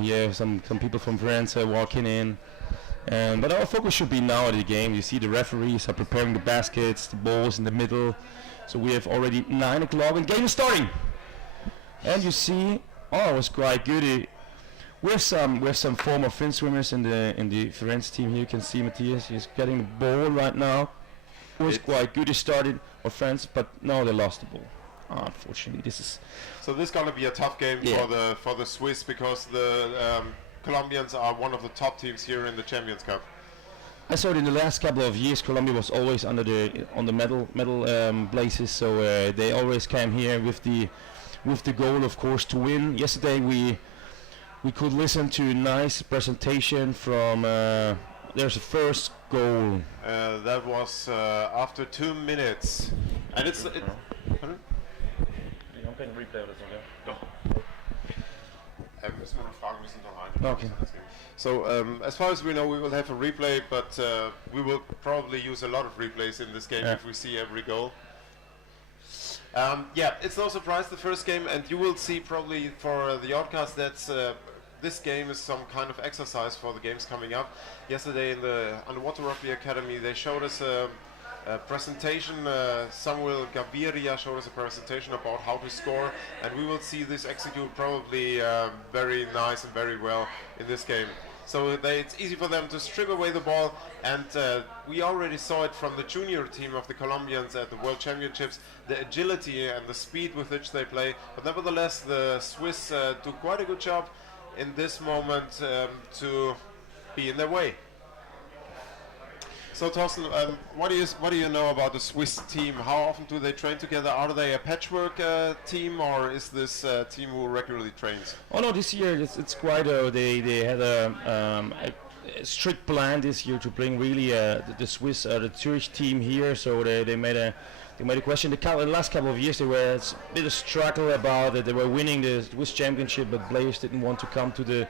Yeah, some people from France walking in. But our focus should be now at the game. You see the referees are preparing the baskets, the balls in the middle. So we have already 9 o'clock and game is starting. And you see, it was quite good. We have some former French swimmers in the French team here. You can see Matthias, he's getting the ball right now. It was quite good. He started of France, but now they lost the ball. Unfortunately, this is. So this is going to be a tough game for the Swiss, because the Colombians are one of the top teams here in the Champions Cup. I saw it in the last couple of years. Colombia was always on the medal places, so they always came here with the goal, of course, to win. Yesterday we could listen to a nice presentation from. There's a first goal. That was after 2 minutes, and it's. Okay. So as far as we know, we will have a replay, but we will probably use a lot of replays in this game if we see every goal. Yeah, it's no surprise the first game, and you will see probably for the Orcas that this game is some kind of exercise for the games coming up. Yesterday in the Underwater Rugby Academy, they showed us a presentation. Samuel Gaviria showed us a presentation about how to score, and we will see this executed probably very nice and very well in this game. So it's easy for them to strip away the ball, and we already saw it from the junior team of the Colombians at the World Championships, the agility and the speed with which they play. But nevertheless, the Swiss do quite a good job in this moment to be in their way. So Thorsten, what do you know about the Swiss team? How often do they train together? Are they a patchwork team, or is this a team who regularly trains? Oh no, this year it's quite. They had a strict plan this year to bring really the Swiss the Zurich team here. So they made a question. The last couple of years they were a bit of struggle about it. They were winning the Swiss championship, but players didn't want to come to the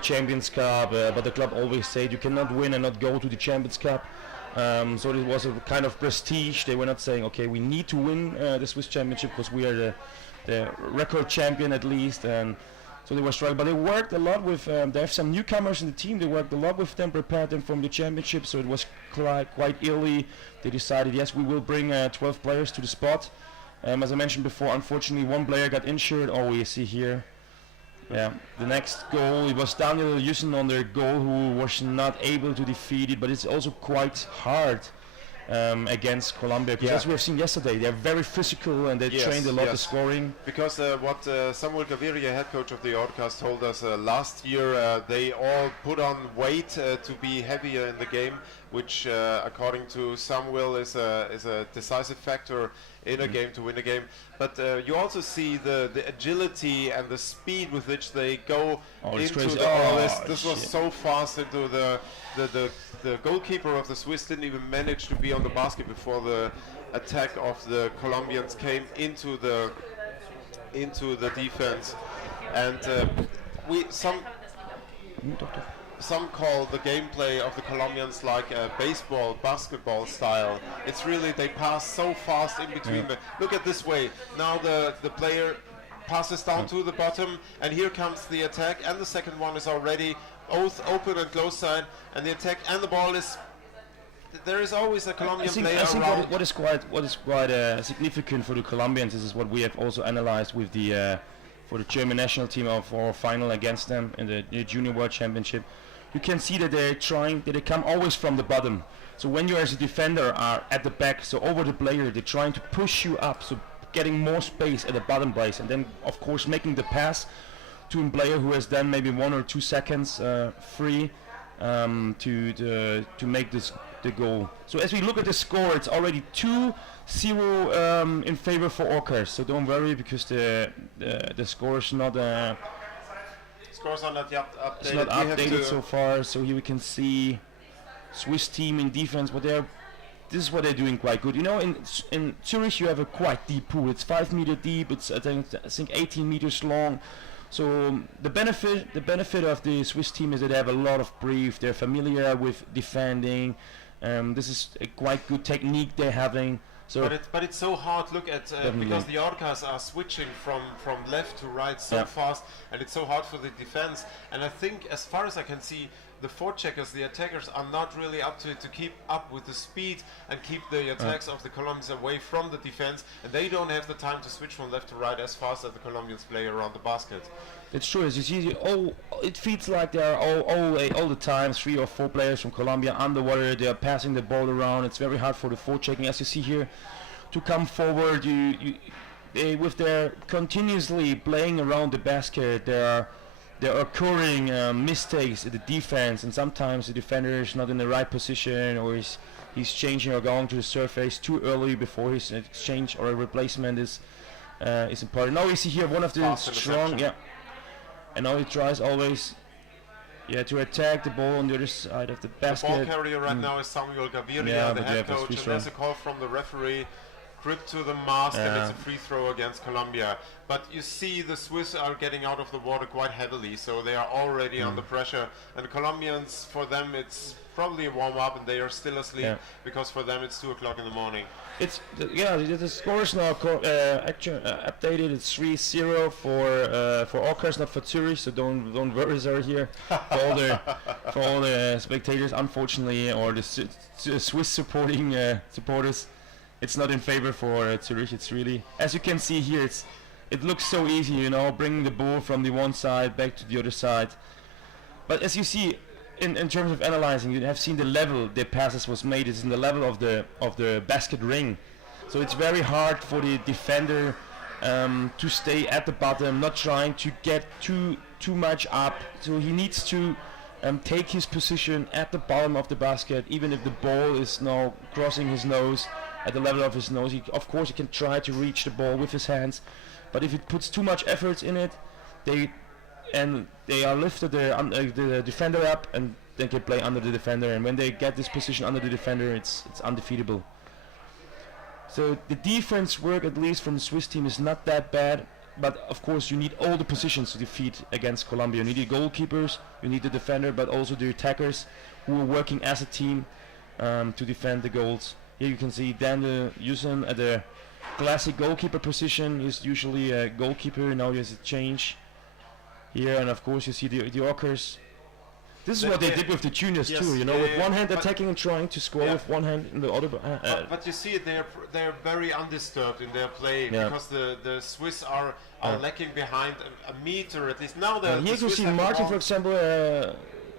Champions Cup, but the club always said you cannot win and not go to the Champions Cup. So it was a kind of prestige. They were not saying, okay, we need to win the Swiss championship because we are the record champion at least. And so they were struggling, but they worked a lot with. They have some newcomers in the team. They worked a lot with them, prepared them from the championship. So it was quite early. They decided, yes, we will bring 12 players to the spot. As I mentioned before, unfortunately, one player got injured. We see here. Yeah, the next goal, it was Daniel Jussen on their goal who was not able to defeat it, but it's also quite hard against Colombia, because as we have seen yesterday, they're very physical and they trained a lot of scoring. Because what Samuel Gaviria, head coach of the Orcas, told us last year, they all put on weight to be heavier in the game, which according to Samuel is a decisive factor in a game to win a game. But you also see the agility and the speed with which they go into this was so fast into the goalkeeper of the Swiss didn't even manage to be on the basket before the attack of the Colombians came into the defense. And some call the gameplay of the Colombians like a baseball, basketball style. It's really, they pass so fast in between. But look at this way. Now the player passes down to the bottom, and here comes the attack, and the second one is already both open and close side, and the attack and the ball is. There is always a Colombian player around. What is quite significant for the Colombians is what we have also analyzed with the for the German national team for our final against them in the Junior World Championship. You can see that they come always from the bottom. So when you as a defender are at the back, so over the player, they're trying to push you up, so getting more space at the bottom place, and then of course making the pass to a player who has then maybe 1 or 2 seconds free to make the goal. So as we look at the score, it's already 2-0 in favor for Orcas. So don't worry, because the score is not. Scores are not yet updated. It's not updated so far. So here we can see Swiss team in defense, but this is what they're doing quite good. You know, in Zurich you have a quite deep pool. It's 5 meter deep. It's I think 18 meters long. So the benefit of the Swiss team is that they have a lot of brief. They're familiar with defending. This is a quite good technique they're having. So but it's so hard. Look at because the Orcas are switching from left to right so fast, and it's so hard for the defense. And I think, as far as I can see, the forecheckers, the attackers, are not really up to it to keep up with the speed and keep the attacks of the Colombians away from the defense, and they don't have the time to switch from left to right as fast as the Colombians play around the basket. It's true. As you see, it feels like there are all the time 3 or 4 players from Colombia underwater. They are passing the ball around. It's very hard for the forechecking, as you see here, to come forward. They, with their continuously playing around the basket, there are occurring mistakes in the defense, and sometimes the defender is not in the right position, or he's changing or going to the surface too early before his exchange or a replacement is important. Now we see here one of the strong, and now he tries always, to attack the ball on the other side of the basket. The ball carrier right now is Samuel Gaviria, the head coach, and there's a call from the referee. Grip to the mask, and it's a free throw against Colombia. But you see the Swiss are getting out of the water quite heavily, so they are already under pressure. And the Colombians, for them, it's probably a warm-up, and they are still asleep because for them it's 2 o'clock in the morning. It's the score is now updated. It's 3-0 for Orcas, not for Zürich. So don't worry, sir, here for all the spectators, unfortunately, or the Swiss supporters. It's not in favor for Zurich. It's really, as you can see here, it looks so easy, bringing the ball from the one side back to the other side. But as you see, in terms of analyzing, you have seen the level the passes was made. It's in the level of the basket ring, so it's very hard for the defender to stay at the bottom, not trying to get too much up. So he needs to take his position at the bottom of the basket, even if the ball is now crossing his nose. At the level of his nose, of course he can try to reach the ball with his hands, but if it puts too much effort in it, they are lifted the defender up, and they can play under the defender, and when they get this position under the defender, it's undefeatable. So the defense work, at least from the Swiss team, is not that bad, but of course you need all the positions to defeat against Colombia. You need the goalkeepers, you need the defender, but also the attackers who are working as a team to defend the goals. Here you can see Dan Yusen at the classic goalkeeper position. He's usually a goalkeeper. Now he has a change here, and of course you see the Orcas. This is what they did with the juniors too. With one hand attacking and trying to score with one hand in the other. But you see, they're very undisturbed in their play because the Swiss are lacking behind a meter at least. Now here you see Martin, for example,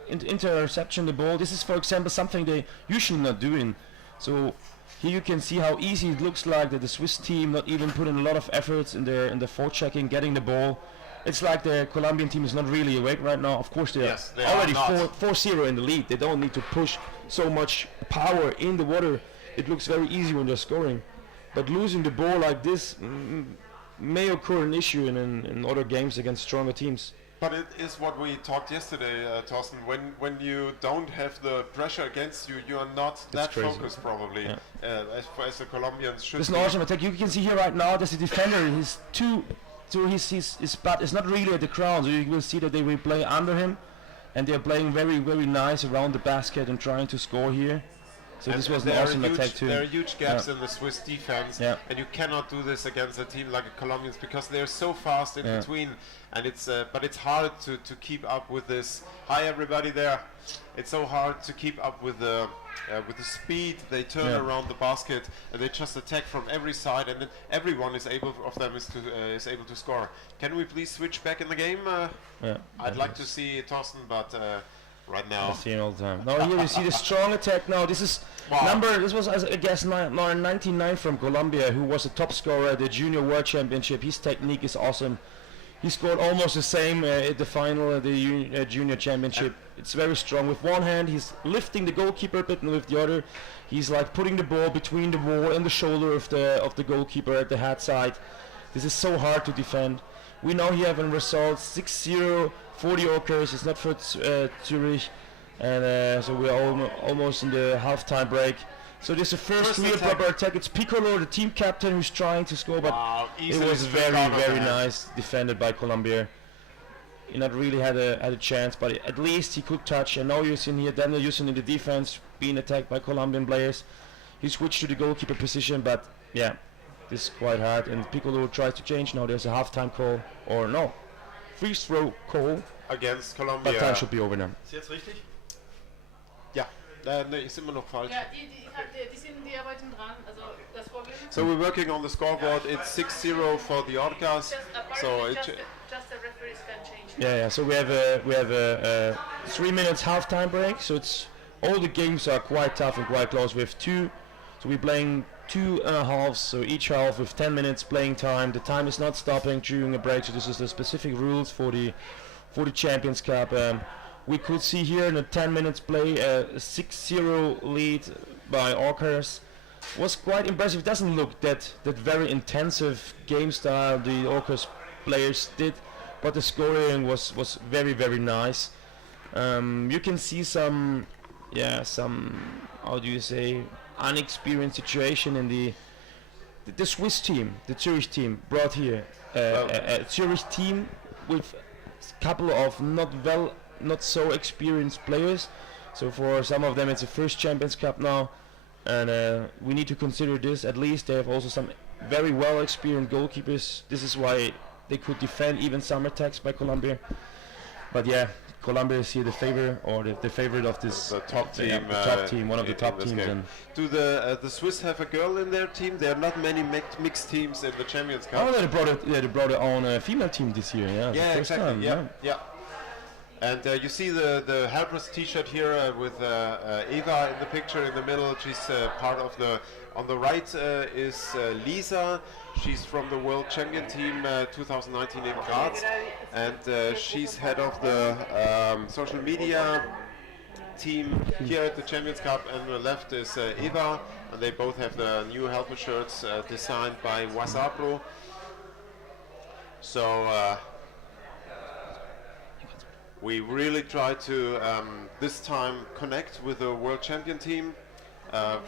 interception the ball. This is, for example, something they usually not doing. So here you can see how easy it looks like that the Swiss team not even put in a lot of efforts in the forechecking, getting the ball. It's like the Colombian team is not really awake right now. Of course they are already 4-0 in the lead. They don't need to push so much power in the water. It looks very easy when they're scoring. But losing the ball like this may occur an issue in other games against stronger teams. But it is what we talked yesterday, Thorsten. When you don't have the pressure against you, you are not that focused probably, as the Colombians should. There's an awesome attack. You can see here right now, there's the defender. His butt is not really at the ground. So you will see that they will play under him, and they are playing very, very nice around the basket and trying to score here. So this was an awesome attack too. There are huge gaps in the Swiss defense, and you cannot do this against a team like the Colombians because they're so fast in between, and but it's hard to keep up with this. Hi everybody there. It's so hard to keep up with the speed. They turn around the basket and they just attack from every side, and then everyone is able to score. Can we please switch back in the game? I'd like to see Thorsten, but. Right now, I see it all the time. Now here you see the strong attack. Now this is This was, I guess, 99 from Colombia, who was the top scorer at the Junior World Championship. His technique is awesome. He scored almost the same at the final of the Junior Championship. It's very strong. With one hand, he's lifting the goalkeeper a bit, and with the other, he's like putting the ball between the wall and the shoulder of the goalkeeper at the head side. This is so hard to defend. We now have a result 6-0 for the Orcas. It's not for Zürich, and so we're almost in the halftime break. So this is the first real proper attack. It's Piccolo, the team captain, who's trying to score, but it was very nice defended by Colombia. He not really had a chance, but at least he could touch. And now you're seeing here Daniel Yusen in the defense being attacked by Colombian players. he switched to the goalkeeper position, but yeah, this is quite hard. And Piccolo tries to change. Now there's a halftime call, or no, free throw call. Against Colombia. But time should be over now. Ist jetzt richtig? Ja, ne, ist immer noch falsch. Ja, die arbeiten dran. Also das Problem ist, So we're working on the scoreboard. It's 6-0 for the Orcas. So just the referees can change. Yeah. So we have a 3 minutes halftime break. So it's all the games are quite tough and quite close. We have two. So we're playing 2 halves. So each half with 10 minutes playing time. The time is not stopping during a break. So this is the specific rules for the Champions Cup. We could see here in the 10 minutes play a 6-0 lead by Orcas. Was quite impressive. It doesn't look that very intensive game style the Orcas players did, but the scoring was very nice. You can see some how do you say, unexperienced situation in the Swiss team, the Zurich team brought here a Zurich team with a couple of not so experienced players. So for some of them it's the first Champions Cup now, and we need to consider this. At least they have also some very well experienced goalkeepers. This is why they could defend even some attacks by Colombia. But yeah, Colombia is here the favorite, or the favorite of this the top team. The top team, one of the top teams. And do the Swiss have a girl in their team? There are not many mixed teams in the Champions Cup. oh, they brought their own female team this year. Yeah, Yeah, the first exactly. time, Yeah. And you see the helpers T-shirt here with Eva in the picture in the middle. She's part of the. On the right is Lisa. She's from the World Champion Team 2019 in Graz, and she's head of the social media team here at the Champions Cup. And on the left is Eva, and they both have the new helmet shirts designed by Wasapro. So we really try to this time connect with the World Champion team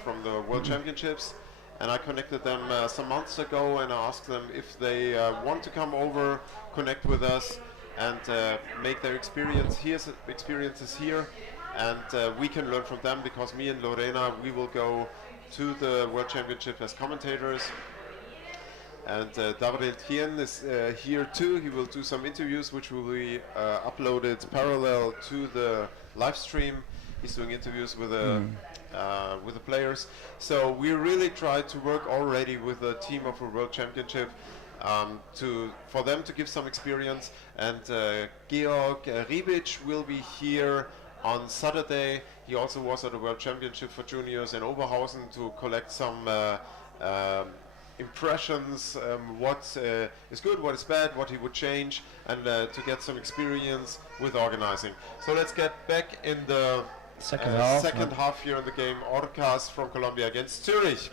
from the World Championships, and I connected them some months ago, and I asked them if they want to come over, connect with us, and make their experiences here, and we can learn from them, because me and Lorena, we will go to the World Championship as commentators. And David Hien is here too. He will do some interviews which will be uploaded parallel to the live stream. He's doing interviews with the players. So we really try to work already with the team of a World Championship for them to give some experience. And Georg Ribic will be here on Saturday. He also was at the World Championship for juniors in Oberhausen to collect some impressions, what is good, what is bad, what he would change, and to get some experience with organizing. So let's get back in the second half here in the game. Orcas from Colombia against Zurich.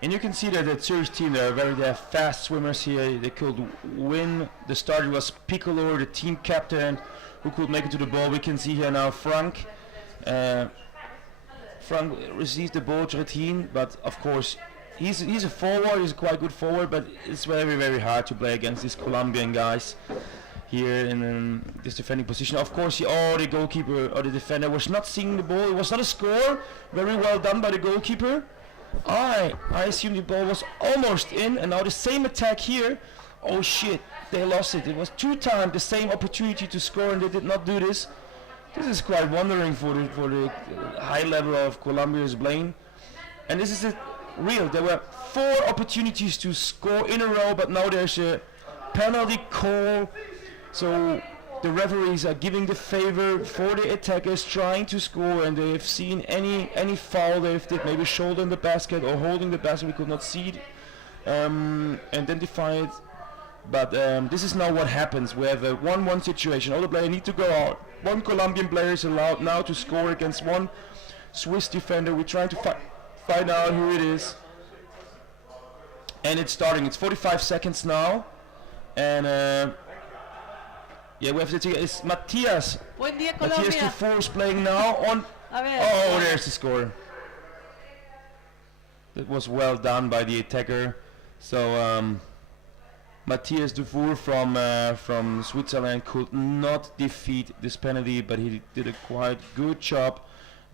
And you can see that the Zurich team, they're fast swimmers here. They could win. The starter was Piccolo, the team captain, who could make it to the ball. We can see here now Frank. Frank receives the ball to Retin, but of course he's a forward. He's a quite good forward, but it's very hard to play against these Colombian guys here in this defending position. Of course, the goalkeeper or the defender was not seeing the ball. It was not a score. Very well done by the goalkeeper. I assume the ball was almost in, and now the same attack here. Oh shit, they lost it. It was 2 times the same opportunity to score, and they did not do this. This is quite wondering for the high level of Colombia's playing. And this is real. There were 4 opportunities to score in a row, but now there's a penalty call. So the referees are giving the favor for the attackers trying to score, and they have seen any foul they did, maybe shoulder in the basket or holding the basket. We could not see it identified. But this is now what happens. We have a 1-1 situation. All the players need to go out. 1 Colombian player is allowed now to score against 1 Swiss defender. We're trying to find out who it is. And it's starting. It's 45 seconds now. And we have to see. It's Matthias. Buen día, Matthias Colombia. Dufour is playing now on. Oh, there's the score. That was well done by the attacker. So Matthias Dufour from Switzerland could not defeat this penalty, but he did a quite good job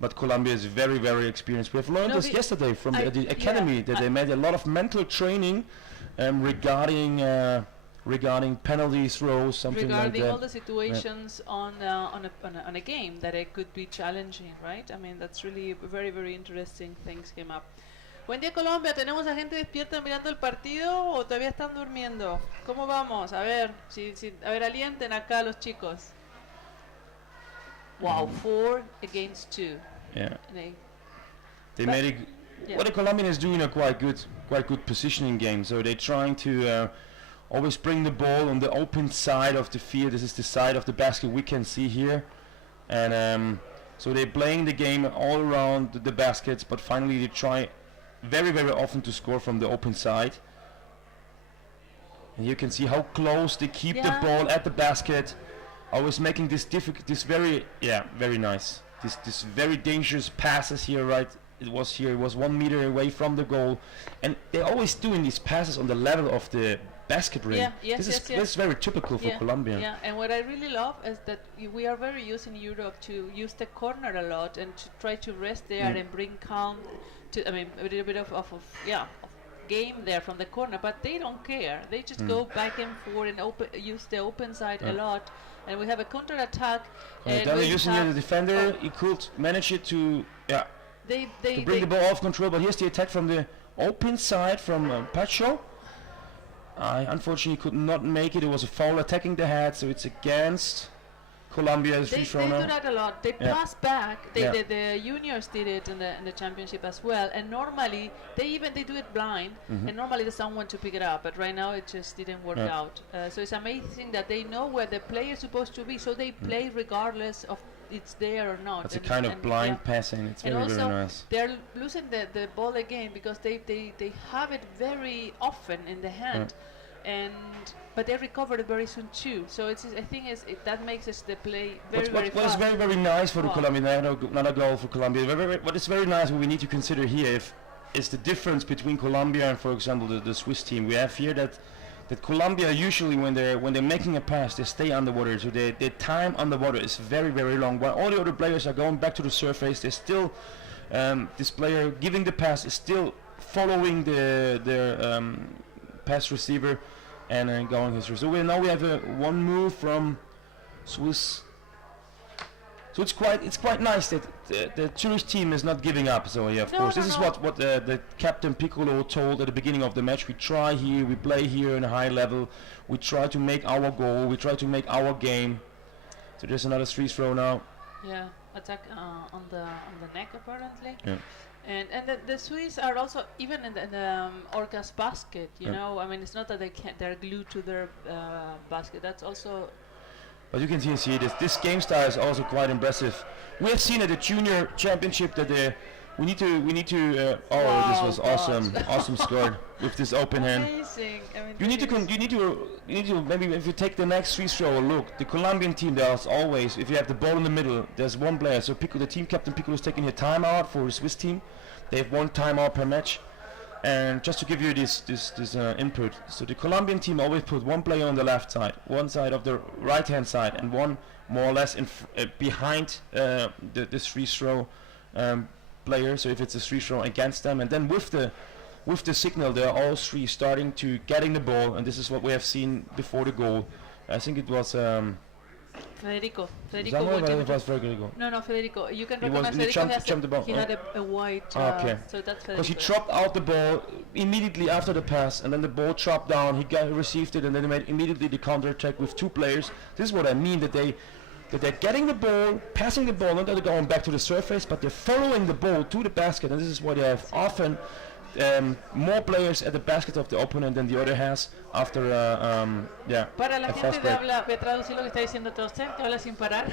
but Colombia is very, very experienced. We've learned this yesterday from the academy that they made a lot of mental training regarding penalty throws, something like that. Regarding all the situations on a game that it could be challenging, right? I mean, that's really very, very interesting things came up. Buen día, Colombia. ¿Tenemos a gente despierta mirando el partido o todavía están durmiendo? ¿Cómo vamos? A ver, a ver, alienten acá a los chicos. Wow, 4 against 2. Yeah. They made it. Yeah. Well, the Colombian is doing a quite good positioning game. So they're trying to always bring the ball on the open side of the field. This is the side of the basket we can see here, and so they're playing the game all around the baskets. But finally, they try very, very often to score from the open side. And you can see how close they keep the ball at the basket. Always making this very nice. This very dangerous passes here, right? It was 1 meter away from the goal, and they're always doing these passes on the level of the basket rim. This is very typical for Colombia. Yeah, and what I really love is that we are very used in Europe to use the corner a lot and to try to rest there and bring calm to, I mean, a little bit of game there from the corner, but they don't care. They just go back and forth and use the open side a lot, and we have a counter attack. And using the defender, he could manage it to to bring the ball off control, but here's the attack from the open side from Pacho. I unfortunately could not make it. It was a foul attacking the head, so it's against Colombia's free throw now. They do that a lot. They pass back. The juniors did it in the championship as well. And normally they do it blind. And normally there's someone to pick it up. But right now it just didn't work out. So it's amazing that they know where the player is supposed to be. So they play regardless of it's there or not. It's a kind of blind passing. It's very, very nice. They're losing the ball again because they have it very often in the hand. But they recovered it very soon too. So I think that makes us the play very fast. What is very, very nice for the Colombian, not a goal for Colombia. What is very nice, what we need to consider here is the difference between Colombia and, for example, the Swiss team. We have here that Colombia usually when they're making a pass, they stay underwater. So their time underwater is very, very long. While all the other players are going back to the surface, they're still this player giving the pass is still following their pass receiver and going his. So now we have one move from Swiss. So it's quite nice that the Zürich team is not giving up. So yeah, of course, this is what the captain Piccolo told at the beginning of the match. We try here, we play here in a high level. We try to make our goal. We try to make our game. So there's another free throw now. Yeah, attack on the neck apparently. Yeah. And the Swiss are also even in the Orcas basket. You know, I mean, it's not that they're glued to their basket. That's also. But you can see this game style is also quite impressive. We have seen at the junior championship that we need to. This was awesome scored with this open hand. Amazing. I mean, you need to maybe if you take the next free throw, look, the Colombian team, there's always, if you have the ball in the middle, there's one player. So the team captain Piccolo is taking a timeout for the Swiss team. They have one timeout per match. And just to give you this input, so the Colombian team always put one player on the left side, one side of the right hand side, and one more or less behind this free throw player. So if it's a free throw against them, and then with the signal, they're all three starting to getting the ball, and this is what we have seen before the goal. I think it was. Federico. It was Federico. No, Federico. You can recognize Federico. He had a white. Okay. So that's Federico. Because he dropped out the ball immediately after the pass, and then the ball dropped down. He received it, and then he made immediately the counter attack with two players. This is what I mean that they're getting the ball, passing the ball, not that they're going back to the surface, but they're following the ball to the basket, and this is what they have often. More players at the basket of the opponent than the other has after Para la gente que habla, voy a traducir lo que está diciendo Torsten, que habla sin parar.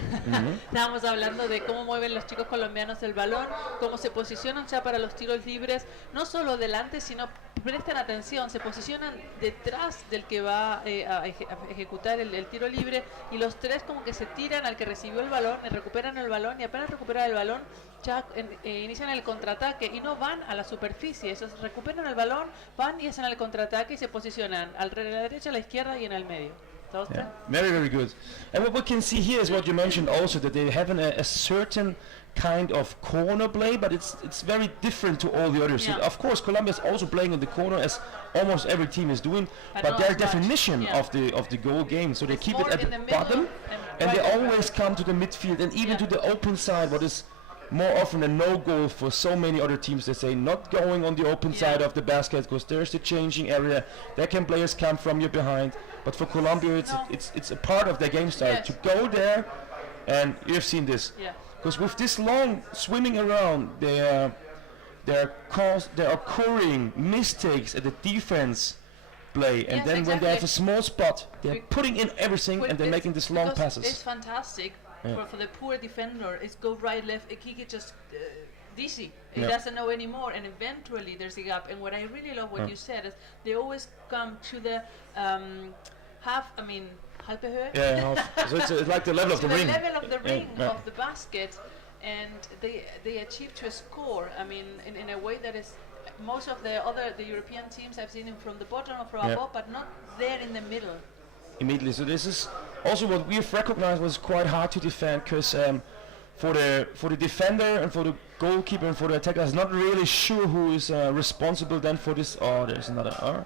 Estábamos hablando de cómo mueven los chicos colombianos el balón, cómo se posicionan ya para los tiros libres, no solo delante, sino presten atención, se posicionan detrás del que va a ejecutar el tiro libre, y los tres como que se tiran al que recibió el balón, recuperan el balón, y apenas recuperan el balón ya inician el contraataque y no van a la superficie. Ellos recuperan el balón, van y hacen el contraataque y se posicionan a la derecha, a la izquierda y en el medio. Yeah. Very, very good. And what we can see here is what you mentioned also, that they have a certain kind of corner play, but it's very different to all the others. So of course, Colombia is also playing in the corner, as almost every team is doing, but their definition of the goal game, so they it's keep it at the bottom, and they always come to the midfield and even to the open side, what is more often a no-goal for so many other teams. They say not going on the open side of the basket because there's the changing area. There can players come from you behind. But for Colombia, it's a part of their game style to go there, and you've seen this. Because with this long swimming around, there are occurring mistakes at the defense play, and then when they have a small spot, they're putting in everything and they're making these long passes. It's fantastic. For the poor defender, it's go right, left, he can just dizzy. He doesn't know anymore, and eventually there's a gap. And what I really love what you said is they always come to the half Höhe. So it's like the level of the ring. The level of the ring of the basket, and they achieve to score. I mean, in a way that is most of the European teams I've seen them from the bottom or from above, but not there in the middle. Immediately. So this is also what we've recognized was quite hard to defend, because for the defender and for the goalkeeper and for the attacker is not really sure who is responsible then for this. Oh, there's another R.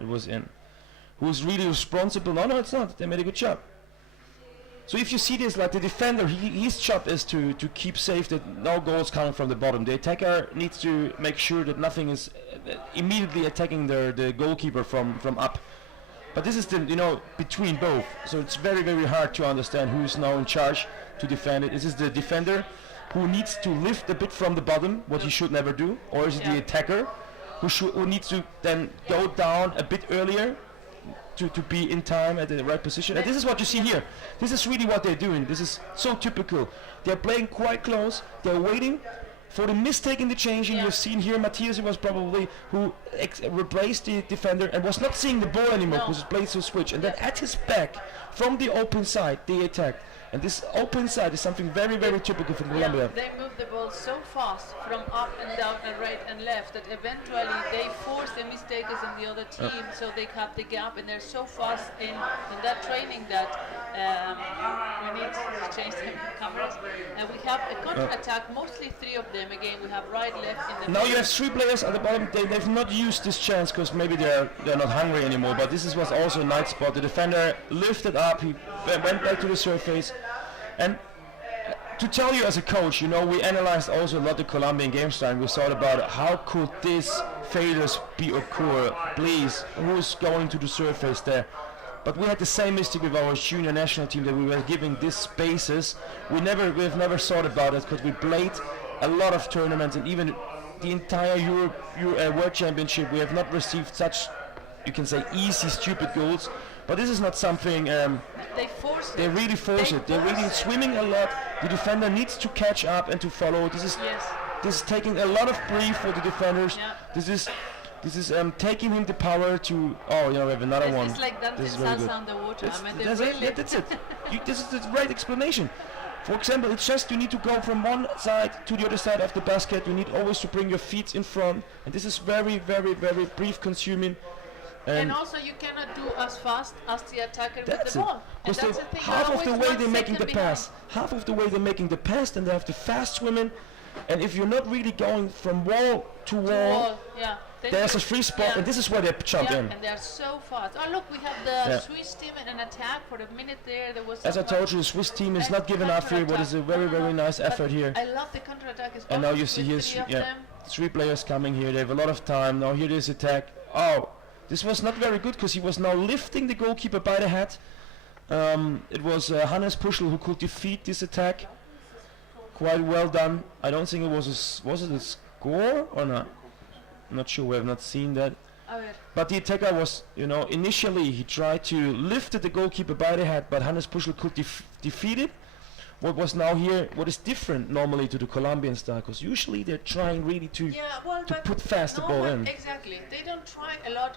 It was in. Who's really responsible? No, it's not. They made a good job. So if you see this, like the defender, his job is to keep safe that no goals coming from the bottom. The attacker needs to make sure that nothing is immediately attacking the goalkeeper from up. But this is between both, so it's very, very hard to understand who is now in charge to defend it. Is this the defender who needs to lift a bit from the bottom, what he should never do, or is it the attacker who needs to then go down a bit earlier to be in time at the right position? And this is what you see here. This is really what they're doing. This is so typical. They're playing quite close. They're waiting for the mistake in the changing. You've seen here Matthias was probably who replaced the defender and was not seeing the ball anymore because it played so switch, and then at his back from the open side they attacked. And this open side is something very, very typical for Colombia. They move the ball so fast from up and down and right and left that eventually they force the mistakes on the other team, so they have the gap, and they're so fast in that training that we need to change the cameras. And we have a counter-attack, mostly 3 of them. Again, we have right, left in the now you have 3 players at the bottom. They've not used this chance because maybe they're not hungry anymore, but this was also a nice spot. The defender lifted up, he went back to the surface. And to tell you as a coach, we analyzed also a lot the Colombian game style. We thought about how could this failures be occur, please, who's going to the surface there. But we had the same mistake with our junior national team, that we were giving these spaces. We've never thought about it because we played a lot of tournaments, and even the entire World Championship we have not received such, you can say, easy, stupid goals. But this is not something they really force it. They're really swimming a lot. The defender needs to catch up and to follow. This is taking a lot of brief for the defenders. This is taking him the power to. Oh, we have another one. It's like that is very good. Underwater. That's it. This is the right explanation. For example, it's just you need to go from one side to the other side of the basket. You need always to bring your feet in front, and this is very, very, very brief consuming. And also you cannot do as fast as the attacker with the ball. Because half of the way they're making the pass, then they have the fast swimming, and if you're not really going from wall to wall, there's a free spot, and this is where they jump in. And they're so fast. Oh look, we have the Swiss team in an attack for a minute there. There was. As I told you, the Swiss team is not giving up here. What is a very, very nice effort here. I love the counter-attack. And now you see here, 3 players coming here. They have a lot of time. Now here is attack. Oh. This was not very good because he was now lifting the goalkeeper by the head. It was Hannes Puschel who could defeat this attack. Quite well done. I don't think it was it a score or not? I'm not sure. We have not seen that. But the attacker was, initially he tried to lift the goalkeeper by the head, but Hannes Puschel could defeat it. What was now here, what is different normally to the Colombian style, because usually they're trying really to put fast the ball in. Exactly. They don't try a lot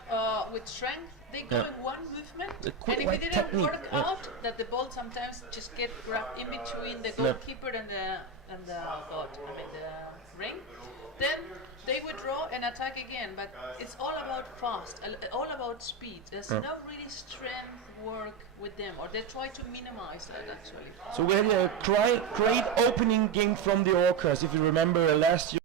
with strength. they go in one movement, and if it didn't work out, that the ball sometimes just get grabbed in between the goalkeeper and the ring, then they withdraw and attack again. But it's all about fast, all about speed. There's no really strength work with them, or they try to minimize that actually. So we had a great opening game from the Orcas. If you remember last year.